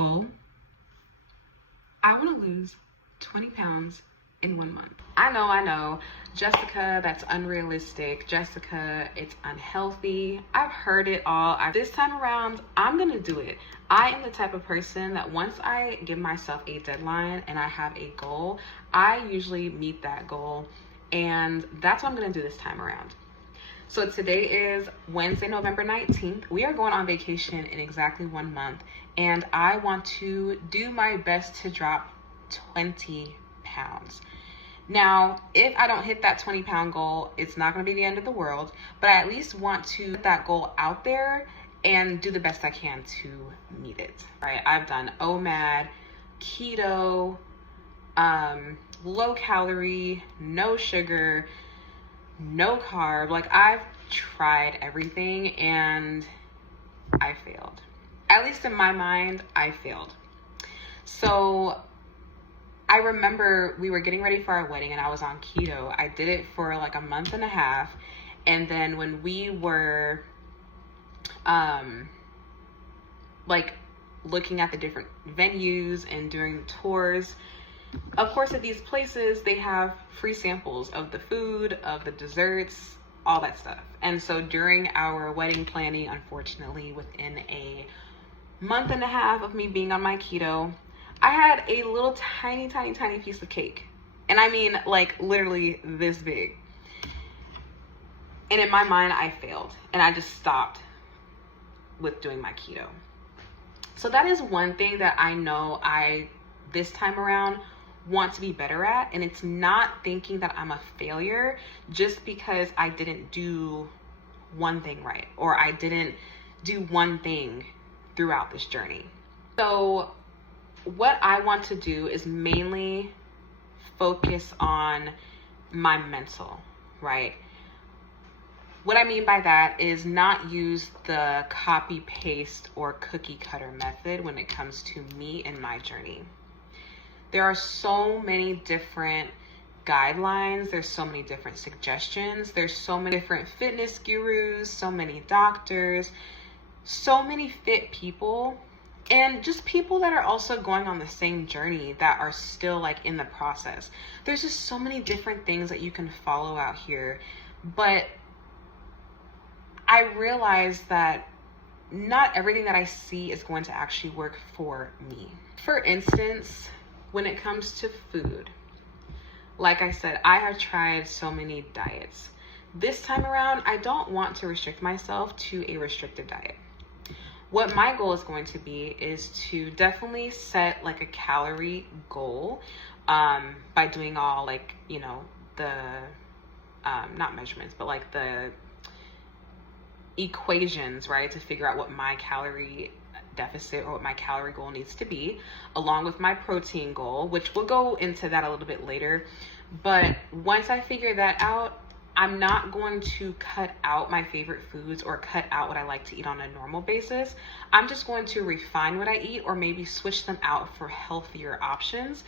goal. I want to lose 20 pounds in 1 month. I know, Jessica, that's unrealistic. Jessica, it's unhealthy. I've heard it all. This time around, I'm gonna do it. I am the type of person that once I give myself a deadline and I have a goal, I usually meet that goal, and that's what I'm gonna do this time around. So today is Wednesday, November 19th. We are going on vacation in exactly 1 month, and I want to do my best to drop 20 pounds. Now, if I don't hit that 20-pound goal, it's not going to be the end of the world, but I at least want to put that goal out there and do the best I can to meet it. Right? I've done OMAD, keto, low calorie, no sugar, no carb. Like, I've tried everything and I failed. At least in my mind, I failed. So I remember we were getting ready for our wedding and I was on keto. I did it for like a month and a half. And then when we were like looking at the different venues and doing the tours, of course at these places they have free samples of the food, of the desserts, all that stuff. And so during our wedding planning, unfortunately, within a month and a half of me being on my keto, I had a little tiny piece of cake. And I mean, like, literally this big. And in my mind, I failed. And I just stopped with doing my keto. So that is one thing that I know this time around, want to be better at. And it's not thinking that I'm a failure just because I didn't do one thing right, or I didn't do one thing throughout this journey. So what I want to do is mainly focus on my mental, right? What I mean by that is not use the copy paste or cookie cutter method when it comes to me and my journey. There are so many different guidelines. There's so many different suggestions. There's so many different fitness gurus, so many doctors, so many fit people, and just people that are also going on the same journey that are still like in the process. There's just so many different things that you can follow out here. But I realize that not everything that I see is going to actually work for me. For instance, when it comes to food, like I said, I have tried so many diets. This time around, I don't want to restrict myself to a restrictive diet. What my goal is going to be is to definitely set like a calorie goal by doing all like, you know, the, not measurements, but like the equations, right? To figure out what my calorie deficit or what my calorie goal needs to be, along with my protein goal, which we'll go into that a little bit later. But once I figure that out, I'm not going to cut out my favorite foods or cut out what I like to eat on a normal basis. I'm just going to refine what I eat, or maybe switch them out for healthier options.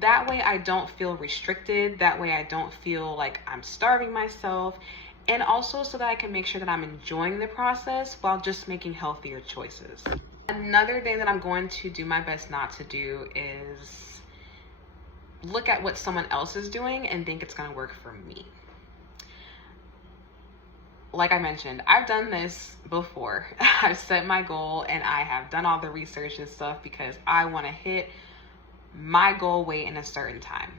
That way I don't feel restricted. That way I don't feel like I'm starving myself. And also so that I can make sure that I'm enjoying the process while just making healthier choices. Another thing that I'm going to do my best not to do is look at what someone else is doing and think it's going to work for me. Like I mentioned, I've done this before. I've set my goal and I have done all the research and stuff because I want to hit my goal weight in a certain time.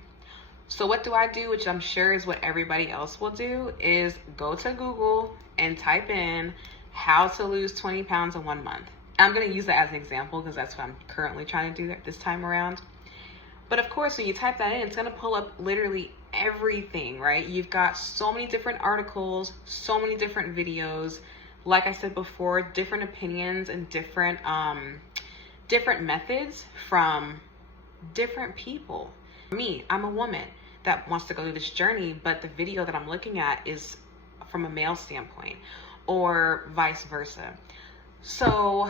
So what do I do, which I'm sure is what everybody else will do, is go to Google and type in how to lose 20 pounds in 1 month. I'm going to use that as an example because that's what I'm currently trying to do this time around. But of course, when you type that in, it's going to pull up literally everything, right? You've got so many different articles, so many different videos. Like I said before, different opinions and different methods from different people. Me, I'm a woman that wants to go through this journey, but the video that I'm looking at is from a male standpoint, or vice versa. So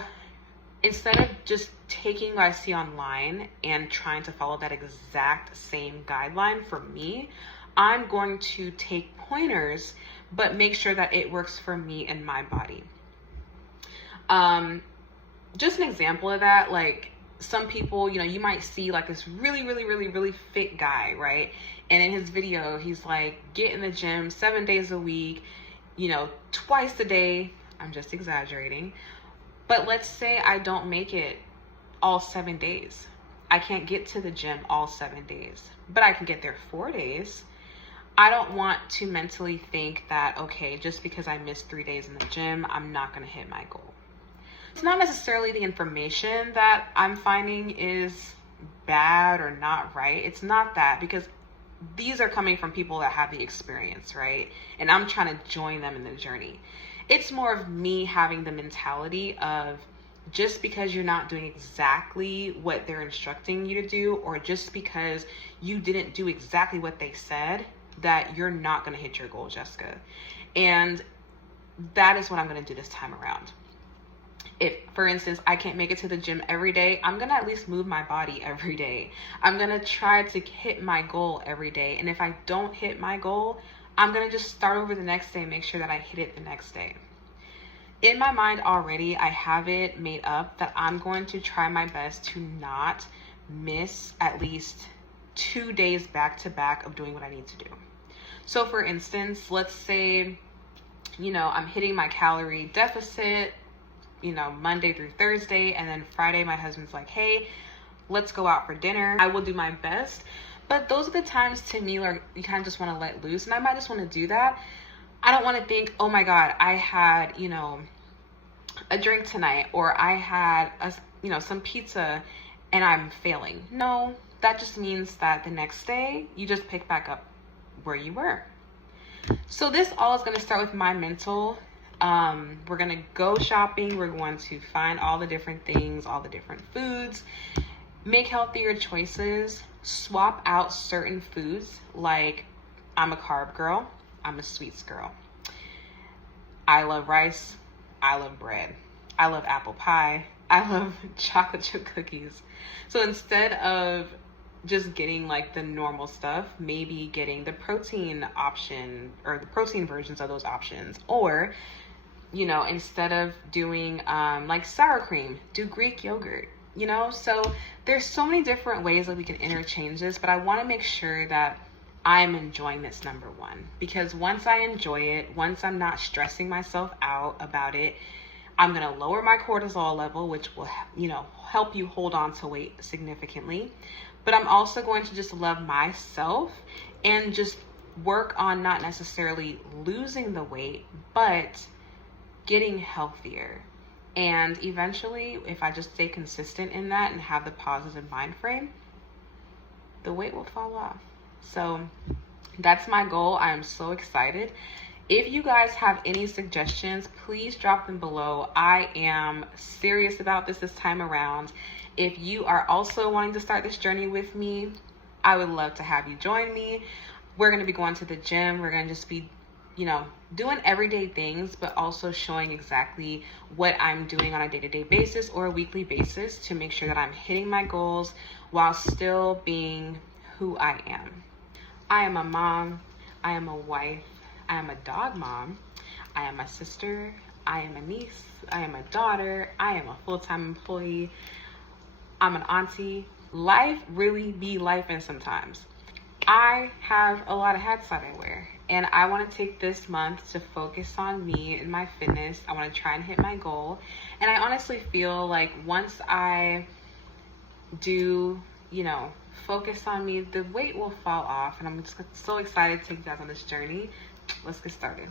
instead of just taking what I see online and trying to follow that exact same guideline for me, I'm going to take pointers, but make sure that it works for me and my body. Just an example of that, like some people, you know, you might see like this really fit guy, right? And in his video, he's like, get in the gym 7 days a week, you know, twice a day. I'm just exaggerating. But let's say I don't make it all 7 days. I can't get to the gym all 7 days, but I can get there 4 days. I don't want to mentally think that, okay, just because I missed 3 days in the gym, I'm not going to hit my goal. It's not necessarily the information that I'm finding is bad or not right. It's not that, because these are coming from people that have the experience, right? And I'm trying to join them in the journey. It's more of me having the mentality of, just because you're not doing exactly what they're instructing you to do, or just because you didn't do exactly what they said, that you're not going to hit your goal, Jessica. And that is what I'm going to do this time around. If, for instance, I can't make it to the gym every day, I'm going to at least move my body every day. I'm going to try to hit my goal every day. And if I don't hit my goal, I'm going to just start over the next day and make sure that I hit it the next day. In my mind already, I have it made up that I'm going to try my best to not miss at least 2 days back to back of doing what I need to do. So for instance, let's say, you know, I'm hitting my calorie deficit, you know, Monday through Thursday, and then Friday my husband's like, hey, let's go out for dinner. I will do my best, but those are the times to me where you kind of just want to let loose, and I might just want to do that. I don't want to think, oh my God, I had, you know, a drink tonight, or I had you know, some pizza and I'm failing. No, that just means that the next day you just pick back up where you were. So this all is going to start with my mental. We're going to go shopping. We're going to find all the different things, all the different foods, make healthier choices, swap out certain foods. Like, I'm a carb girl. I'm a sweets girl. I love rice. I love bread. I love apple pie. I love chocolate chip cookies. So instead of just getting like the normal stuff, maybe getting the protein option or the protein versions of those options. Or, you know, instead of doing like sour cream, do Greek yogurt, you know? So there's so many different ways that we can interchange this, but I want to make sure that I'm enjoying this, number one, because once I enjoy it, once I'm not stressing myself out about it, I'm going to lower my cortisol level, which will, you know, help you hold on to weight significantly. But I'm also going to just love myself and just work on not necessarily losing the weight, but getting healthier. And eventually, if I just stay consistent in that and have the positive mind frame, the weight will fall off. So that's my goal. I am so excited. If you guys have any suggestions, please drop them below. I am serious about this time around. If you are also wanting to start this journey with me, I would love to have you join me. We're going to be going to the gym. We're going to just be, you know, doing everyday things, but also showing exactly what I'm doing on a day-to-day basis or a weekly basis to make sure that I'm hitting my goals while still being who I am. I am a mom. I am a wife. I am a dog mom. I am a sister. I am a niece. I am a daughter. I am a full-time employee. I'm an auntie. Life really be lifing sometimes. I have a lot of hats that I wear, and I want to take this month to focus on me and my fitness. I want to try and hit my goal, and I honestly feel like once I do, you know, focus on me, the weight will fall off, and I'm just so excited to take you guys on this journey. Let's get started.